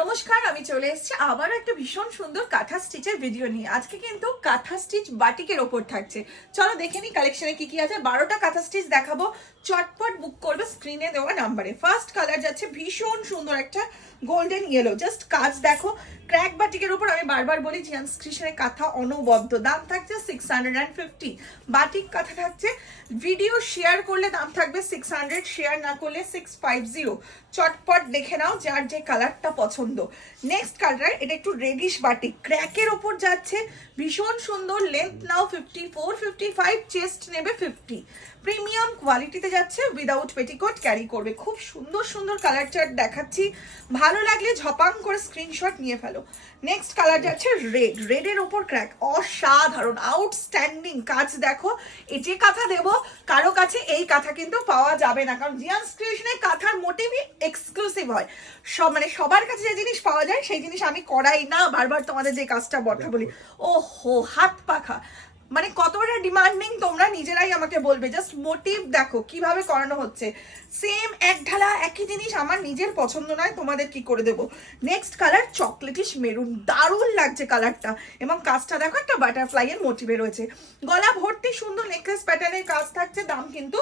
নমস্কার, আমি চলে এসেছি আবার একটা ভীষণ সুন্দর কাঁথা স্টিচের ভিডিও নিয়ে। আজকে কিন্তু কাঁথা স্টিচ বাটিকের ওপর থাকছে। চলো দেখে নি কালেকশনে কি কি আছে। 12টা কাঁথা স্টিচ দেখাবো, চটপট বুক করবে স্ক্রিনে দেওয়া নাম্বারে। ফার্স্ট কালার যাচ্ছে ভীষণ সুন্দর একটা গোল্ডেন ইয়েলো, জাস্ট কাজ দেখো। ক্র্যাক বাটিকের ওপর আমি বারবার বলি জিয়ান্স ক্রিয়েশনের কাঁথা অনবদ্য, দাম থাকছে 650। বাটিক কাঁথা থাকছে, ভিডিও শেয়ার করলে দাম থাকবে 600, শেয়ার না করলে 650। চটপট দেখে নাও যার যে কালারটা পছন্দ। নেক্সট কালার, এটা একটু রেডিশ বাটিক, ক্র্যাকের ওপর যাচ্ছে, ভীষণ সুন্দর। লেন্থ নাও 54, 55, চেস্ট নেবে 50। প্রিমিয়াম কোয়ালিটিতে যাচ্ছে, উইদাউট পেটিকোট ক্যারি করবে। খুব সুন্দর সুন্দর কালার চার্ট দেখাচ্ছি, ভালো লাগলে ঝপাং করে স্ক্রিনশট নিয়ে ফেলো। নেক্সট কালার যাচ্ছে রেড, রেডের ওপর ক্র্যাক, অসাধারণ আউটস্ট্যান্ডিং কাজ দেখো। এই যে কাঁথা দেবো কারো কাছে এই কাঁথা কিন্তু পাওয়া যাবে না, কারণ জিয়ান্স ক্রিয়েশনের কাঁথার মোটিভই এক্সক্লুসিভ হয়। মানে সবার কাছে যে জিনিস পাওয়া যায় সেই জিনিস আমি করাই না। বারবার তোমাদের যে কাজটা কথা বলি, ও হো হাত পাখা, মানে কতটা ডিমান্ডিং তোমরা নিজেরাই আমাকে বলবে। জাস্ট মোটিভ দেখো কিভাবে করানো হচ্ছে, সেম এক ঢালা একই জিনিস। আমার নিজের পছন্দ নয়, তোমাদের কি করে দেবো। নেক্সট কালার চকলেটিশ মেরুন, দারুণ লাগছে কালারটা, এবং কাজটা দেখো একটা বাটারফ্লাই এর মোটিভে রয়েছে। গলা ভর্তি সুন্দর নেকলেস প্যাটার্নের কাজ থাকছে, দাম কিন্তু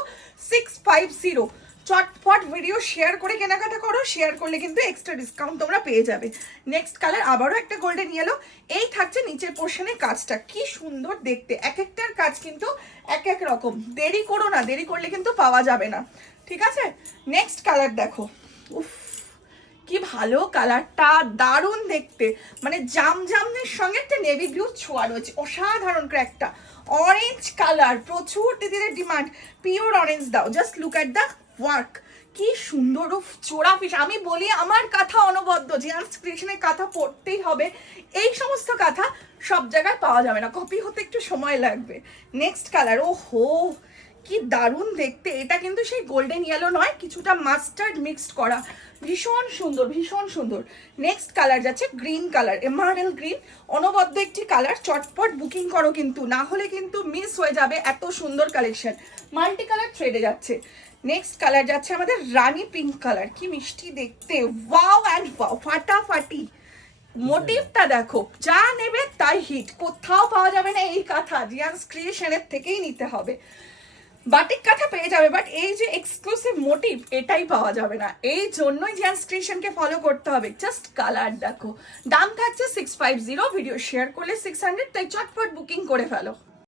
650। চটপট ভিডিও শেয়ার করে কেনাকাটা করো, শেয়ার করলে কিন্তু এক্সট্রা ডিসকাউন্ট তোমরা পেয়ে যাবে। নেক্সট কালার আবারও একটা গোল্ডেন ইয়েলো, এই থাকছে নিচের পোর্শনে কাজটা, কি সুন্দর দেখতে। এক একটার কাজ কিন্তু এক এক রকম, দেরি করো না, দেরি করলে কিন্তু পাওয়া যাবে না, ঠিক আছে। নেক্সট কালার দেখো, উফ কি ভালো কালারটা, দারুণ দেখতে। মানে জামজামের সঙ্গে একটা নেভি ব্লু ছোঁয়া রয়েছে, অসাধারণ ক্র্যাকটা। অরেঞ্জ কালার, প্রচুর দিদিদের ডিমান্ড, পিওর অরেঞ্জ দাও। Just look at the work, কি সুন্দর। চোরা পিস, আমি বলি আমার কাঁথা অনবদ্য, জিয়ান্স ক্রিয়েশনের কাঁথা পড়তেই হবে। এই সমস্ত কাঁথা সব জায়গায় পাওয়া যাবে না, কপি হতে একটু সময় লাগবে। নেক্সট কালার, ও হো কি দারুণ দেখতে। এটা কিন্তু সেই গোল্ডেন ইয়েলো নয়, কিছুটা মাস্টার্ড মিক্সড করা, ভীষণ সুন্দর ভীষণ সুন্দর। নেক্সট কালার যাচ্ছে গ্রিন কালার, এমারেল গ্রিন, অনবদ্য একটি কালার। চটপট বুকিং করো কিন্তু, না হলে কিন্তু মিস হয়ে যাবে এত সুন্দর কালেকশন। মাল্টি কালার থ্রেডে যাচ্ছে। নেক্সট কালার যাচ্ছে আমাদের রানী পিঙ্ক কালার, কি মিষ্টি দেখতে, ওয়াও অ্যান্ড ওয়াও, ফাটাফাটি। মোটিভটা দেখো, যা নেবে তাই হিট, কোথাও পাওয়া যাবে না এই কাঁথা, জিয়ান্স ক্রিয়েশনের থেকেই নিতে হবে। বাটিক কাঁথা পেয়ে যাবে, বাট এই যে এক্সক্লুসিভ মোটিভ এটাই পাওয়া যাবে না। এই জন্যই জিয়ান্স ক্রিয়েশনকে ফলো করতে হবে। জাস্ট কালার দেখো, দাম থাকছে 650, ভিডিও শেয়ার করলে 600, তাই চটপট বুকিং করে ফেলো।